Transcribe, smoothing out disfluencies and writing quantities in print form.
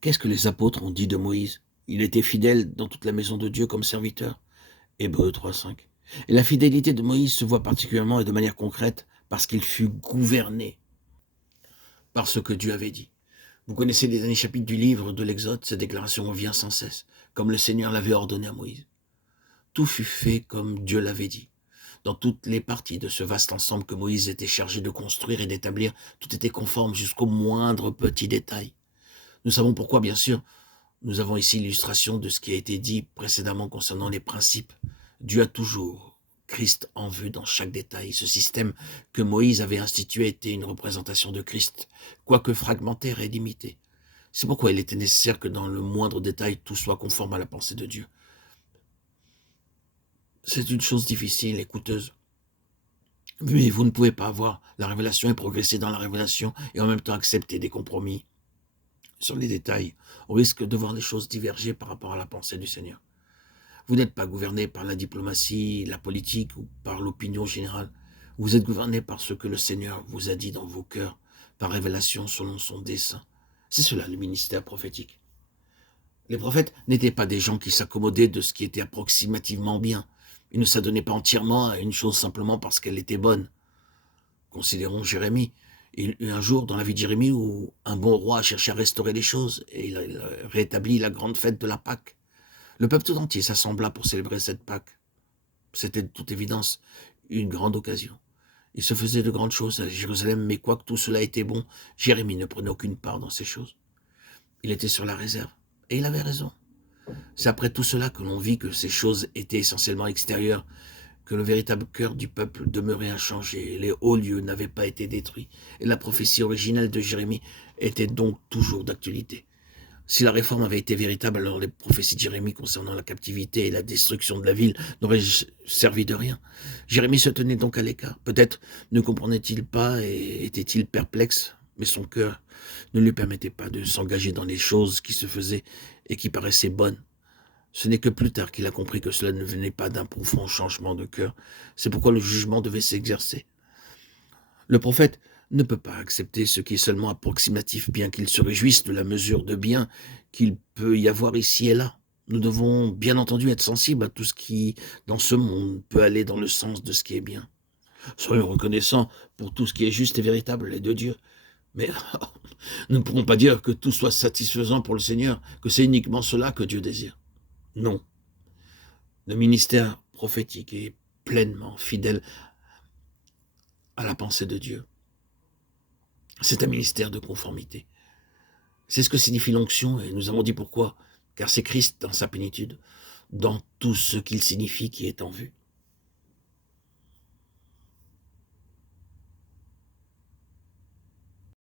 Qu'est-ce que les apôtres ont dit de Moïse? Il était fidèle dans toute la maison de Dieu comme serviteur. Hébreux 3:5. Et la fidélité de Moïse se voit particulièrement et de manière concrète parce qu'il fut gouverné par ce que Dieu avait dit. Vous connaissez les derniers chapitres du livre de l'Exode, cette déclaration revient sans cesse, comme le Seigneur l'avait ordonné à Moïse. Tout fut fait comme Dieu l'avait dit. Dans toutes les parties de ce vaste ensemble que Moïse était chargé de construire et d'établir, tout était conforme jusqu'au moindre petit détail. Nous savons pourquoi, bien sûr. Nous avons ici l'illustration de ce qui a été dit précédemment concernant les principes. Dieu a toujours Christ en vue dans chaque détail. Ce système que Moïse avait institué était une représentation de Christ, quoique fragmentaire et limitée. C'est pourquoi il était nécessaire que dans le moindre détail, tout soit conforme à la pensée de Dieu. C'est une chose difficile et coûteuse. Mais vous ne pouvez pas avoir la révélation et progresser dans la révélation et en même temps accepter des compromis sur les détails. On risque de voir les choses diverger par rapport à la pensée du Seigneur. Vous n'êtes pas gouverné par la diplomatie, la politique ou par l'opinion générale. Vous êtes gouverné par ce que le Seigneur vous a dit dans vos cœurs, par révélation selon son dessein. C'est cela le ministère prophétique. Les prophètes n'étaient pas des gens qui s'accommodaient de ce qui était approximativement bien. Ils ne s'adonnaient pas entièrement à une chose simplement parce qu'elle était bonne. Considérons Jérémie. Il y a eu un jour dans la vie de Jérémie où un bon roi a cherché à restaurer les choses et il a rétabli la grande fête de la Pâque. Le peuple tout entier s'assembla pour célébrer cette Pâque. C'était de toute évidence une grande occasion. Il se faisait de grandes choses à Jérusalem, mais quoique tout cela était bon, Jérémie ne prenait aucune part dans ces choses. Il était sur la réserve, et il avait raison. C'est après tout cela que l'on vit que ces choses étaient essentiellement extérieures, que le véritable cœur du peuple demeurait inchangé, les hauts lieux n'avaient pas été détruits, et la prophétie originelle de Jérémie était donc toujours d'actualité. Si la réforme avait été véritable, alors les prophéties de Jérémie concernant la captivité et la destruction de la ville n'auraient servi de rien. Jérémie se tenait donc à l'écart. Peut-être ne comprenait-il pas et était-il perplexe, mais son cœur ne lui permettait pas de s'engager dans les choses qui se faisaient et qui paraissaient bonnes. Ce n'est que plus tard qu'il a compris que cela ne venait pas d'un profond changement de cœur. C'est pourquoi le jugement devait s'exercer. Le prophète ne peut pas accepter ce qui est seulement approximatif, bien qu'il se réjouisse de la mesure de bien qu'il peut y avoir ici et là. Nous devons bien entendu être sensibles à tout ce qui, dans ce monde, peut aller dans le sens de ce qui est bien. Soyons reconnaissants pour tout ce qui est juste et véritable et de Dieu. Mais nous ne pourrons pas dire que tout soit satisfaisant pour le Seigneur, que c'est uniquement cela que Dieu désire. Non. Le ministère prophétique est pleinement fidèle à la pensée de Dieu. C'est un ministère de conformité. C'est ce que signifie l'onction, et nous avons dit pourquoi. Car c'est Christ dans sa plénitude, dans tout ce qu'il signifie qui est en vue.